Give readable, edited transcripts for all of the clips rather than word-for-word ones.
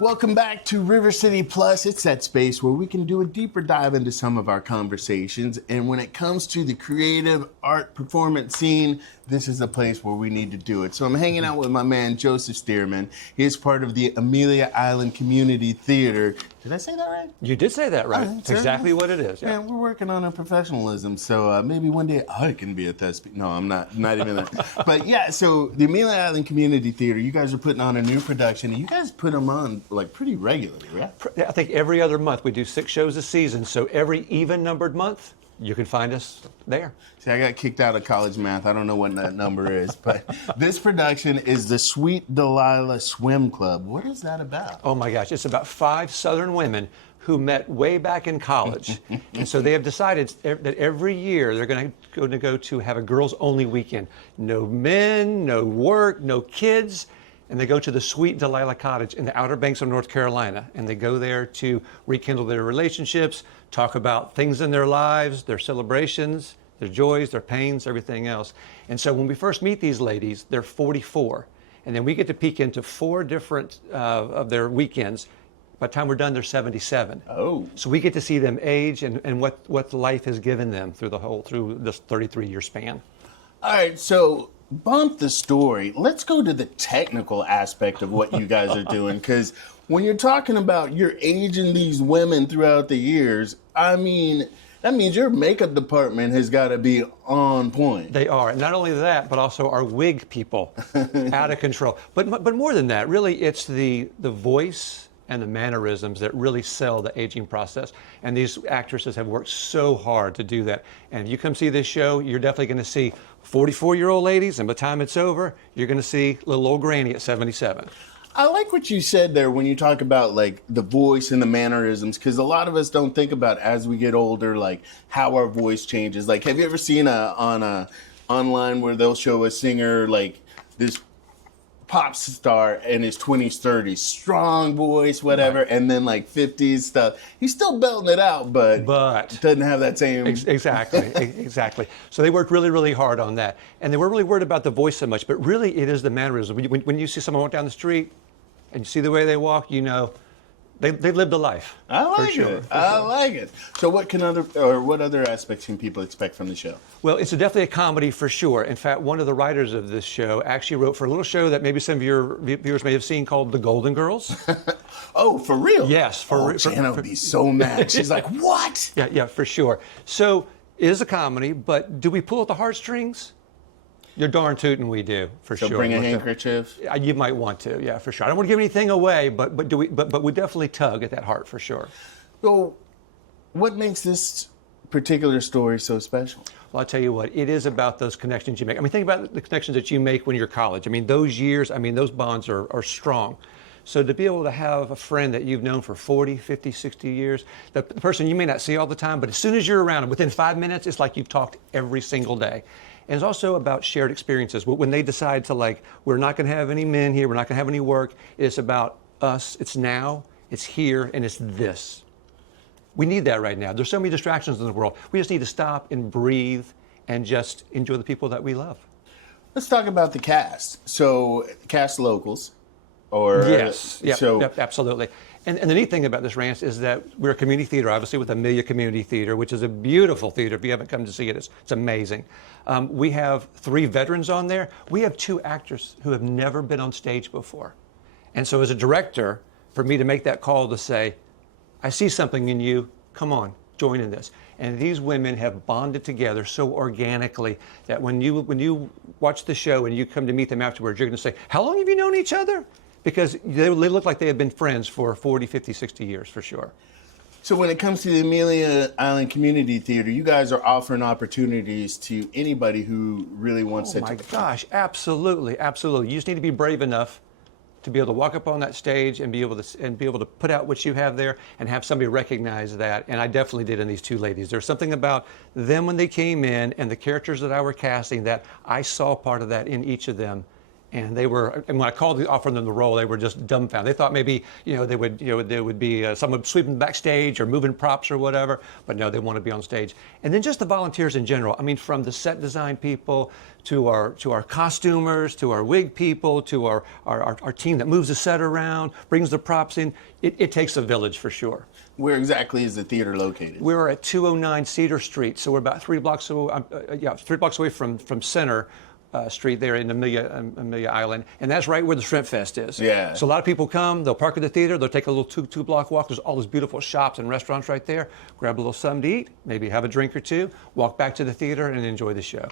Welcome back to River City Plus. It's that space where we can do a deeper dive into some of our conversations. And when it comes to the creative art performance scene, this is the place where we need to do it. So I'm hanging out with my man, Joseph Stearman. He is part of the Amelia Island Community Theatre. Did I say that right? You did say that right. It's exactly what it is. Yeah. Man, we're working on our professionalism. So maybe one day I can be a thespian. No, I'm not even that. But yeah, so the Amelia Island Community Theatre, you guys are putting on a new production. And you guys put them on like pretty regularly, right? I think every other month. We do 6 shows a season. So every even-numbered month, you can find us there. See, I got kicked out of college math. I don't know what that number is, but this production is the Sweet Delilah Swim Club. What is that about? Oh my gosh, it's about 5 Southern women who met way back in college. And so they have decided that every year they're going to have a girls-only weekend. No men, no work, no kids. And they go to the Sweet Delilah Cottage in the Outer Banks of North Carolina. And they go there to rekindle their relationships, talk about things in their lives, their celebrations, their joys, their pains, everything else. And so when we first meet these ladies, they're 44. And then we get to peek into 4 different of their weekends. By the time we're done, they're 77. Oh. So we get to see them age and what life has given them through this 33-year span. All right, so bump the story. Let's go to the technical aspect of what you guys are doing, because when you're talking about you're aging these women throughout the years, I mean, that means your makeup department has got to be on point. They are. And not only that, but also our wig people, out of control. But more than that, really, it's the voice and the mannerisms that really sell the aging process. And these actresses have worked so hard to do that. And if you come see this show, you're definitely going to see 44-year-old ladies, and by the time it's over, you're going to see little old granny at 77. I like what you said there when you talk about like the voice and the mannerisms, because a lot of us don't think about as we get older, like how our voice changes. Like, have you ever seen online where they'll show a singer like this pop star in his 20s, 30s, strong voice, whatever, right, and then like 50s stuff. He's still belting it out, but doesn't have that same... Exactly. So they worked really, really hard on that. And they were really worried about the voice so much, but really it is the mannerism. When you see someone walk down the street and you see the way they walk, you know, they've lived a life. I like it. I like it. So what other aspects can people expect from the show? Well, it's definitely a comedy for sure. In fact, one of the writers of this show actually wrote for a little show that maybe some of your viewers may have seen called The Golden Girls. Oh, for real? Yes. Jana would be so mad. She's like, what? Yeah, for sure. So it is a comedy, but do we pull at the heartstrings? You're darn tootin' we do, for sure. So bring a handkerchief? You might want to, yeah, for sure. I don't want to give anything away, but we definitely tug at that heart, for sure. So what makes this particular story so special? Well, I'll tell you what, it is about those connections you make. I mean, think about the connections that you make when you're college. I mean, those years, those bonds are strong. So to be able to have a friend that you've known for 40, 50, 60 years, the person you may not see all the time, but as soon as you're around them, within 5 minutes, it's like you've talked every single day. And it's also about shared experiences. When they decide to, like, we're not going to have any men here, we're not going to have any work, it's about us, it's now, it's here, and it's this. We need that right now. There's so many distractions in the world. We just need to stop and breathe and just enjoy the people that we love. Let's talk about the cast. So, cast locals. Yes, yep, absolutely. And the neat thing about this, Rance, is that we're a community theater, obviously, with Amelia Community Theatre, which is a beautiful theater. If you haven't come to see it, it's amazing. We have 3 veterans on there. We have 2 actors who have never been on stage before. And so as a director, for me to make that call to say, I see something in you, come on, join in this. And these women have bonded together so organically that when you watch the show and you come to meet them afterwards, you're going to say, how long have you known each other? Because they look like they have been friends for 40, 50, 60 years, for sure. So when it comes to the Amelia Island Community Theatre, you guys are offering opportunities to anybody who really wants to... Oh, my gosh, absolutely, absolutely. You just need to be brave enough to be able to walk up on that stage and be able to put out what you have there and have somebody recognize that. And I definitely did in these 2 ladies. There's something about them when they came in and the characters that I were casting that I saw part of that in each of them. And when I called offering them the role, they were just dumbfounded. They thought maybe, there would be someone sweeping backstage or moving props or whatever, but no, they want to be on stage. And then just the volunteers in general. I mean, from the set design people to our costumers, to our wig people, to our team that moves the set around, brings the props in. It takes a village for sure. Where exactly is the theater located? We're at 209 Cedar Street, so we're about 3 blocks away. 3 blocks away from Center Street there in Amelia Island, and that's right where the Shrimp Fest is. Yeah. So a lot of people come, they'll park at the theater, they'll take a little two block walk. There's all those beautiful shops and restaurants right there. Grab a little something to eat, maybe have a drink or two, walk back to the theater and enjoy the show.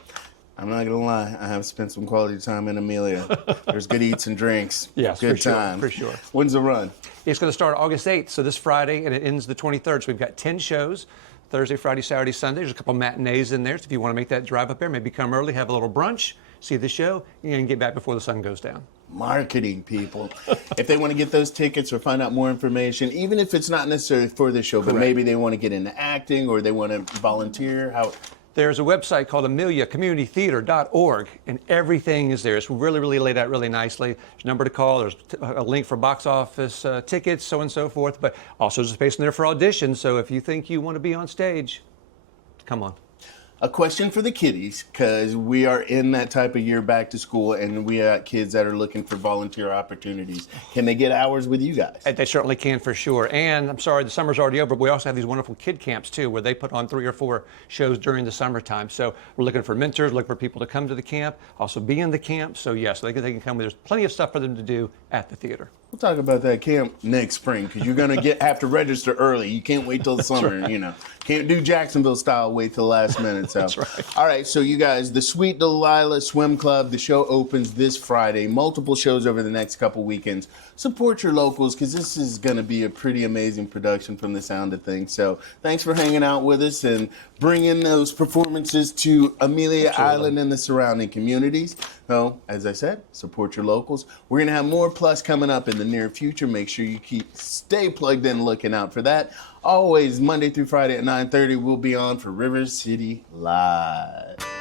I'm not gonna lie, I have spent some quality time in Amelia. There's good eats and drinks. Yes, good for time. Sure, for sure. When's the run? It's going to start August 8th, so this Friday, and it ends the 23rd. So we've got 10 shows. Thursday, Friday, Saturday, Sunday. There's a couple matinees in there, so if you want to make that drive up there, maybe come early, have a little brunch, see the show, and get back before the sun goes down. Marketing, people. If they want to get those tickets or find out more information, even if it's not necessarily for this show, but maybe they want to get into acting or they want to volunteer, how... There's a website called AmeliaCommunityTheater.org, and everything is there. It's really, really laid out really nicely. There's a number to call. There's a link for box office tickets, so on and so forth. But also there's a space in there for auditions, so if you think you want to be on stage, come on. A question for the kiddies, because we are in that type of year back to school, and we got kids that are looking for volunteer opportunities. Can they get hours with you guys? They certainly can, for sure. And I'm sorry, the summer's already over, but we also have these wonderful kid camps, too, where they put on 3 or 4 shows during the summertime. So we're looking for mentors, looking for people to come to the camp, also be in the camp. So, yes, they can come. There's plenty of stuff for them to do at the theater. We'll talk about that camp next spring, because you're going to have to register early. You can't wait till the summer, right. Can't do Jacksonville style, wait till the last minute. So. That's right. All right, so you guys, the Sweet Delilah Swim Club, the show opens this Friday. Multiple shows over the next couple weekends. Support your locals, because this is going to be a pretty amazing production from the sound of things. So thanks for hanging out with us and bringing those performances to Amelia Island and the surrounding communities. So, as I said, support your locals. We're going to have more Plus coming up in the near future. Make sure you stay plugged in, looking out for that. Always Monday through Friday at 9:30, we'll be on for River City Live.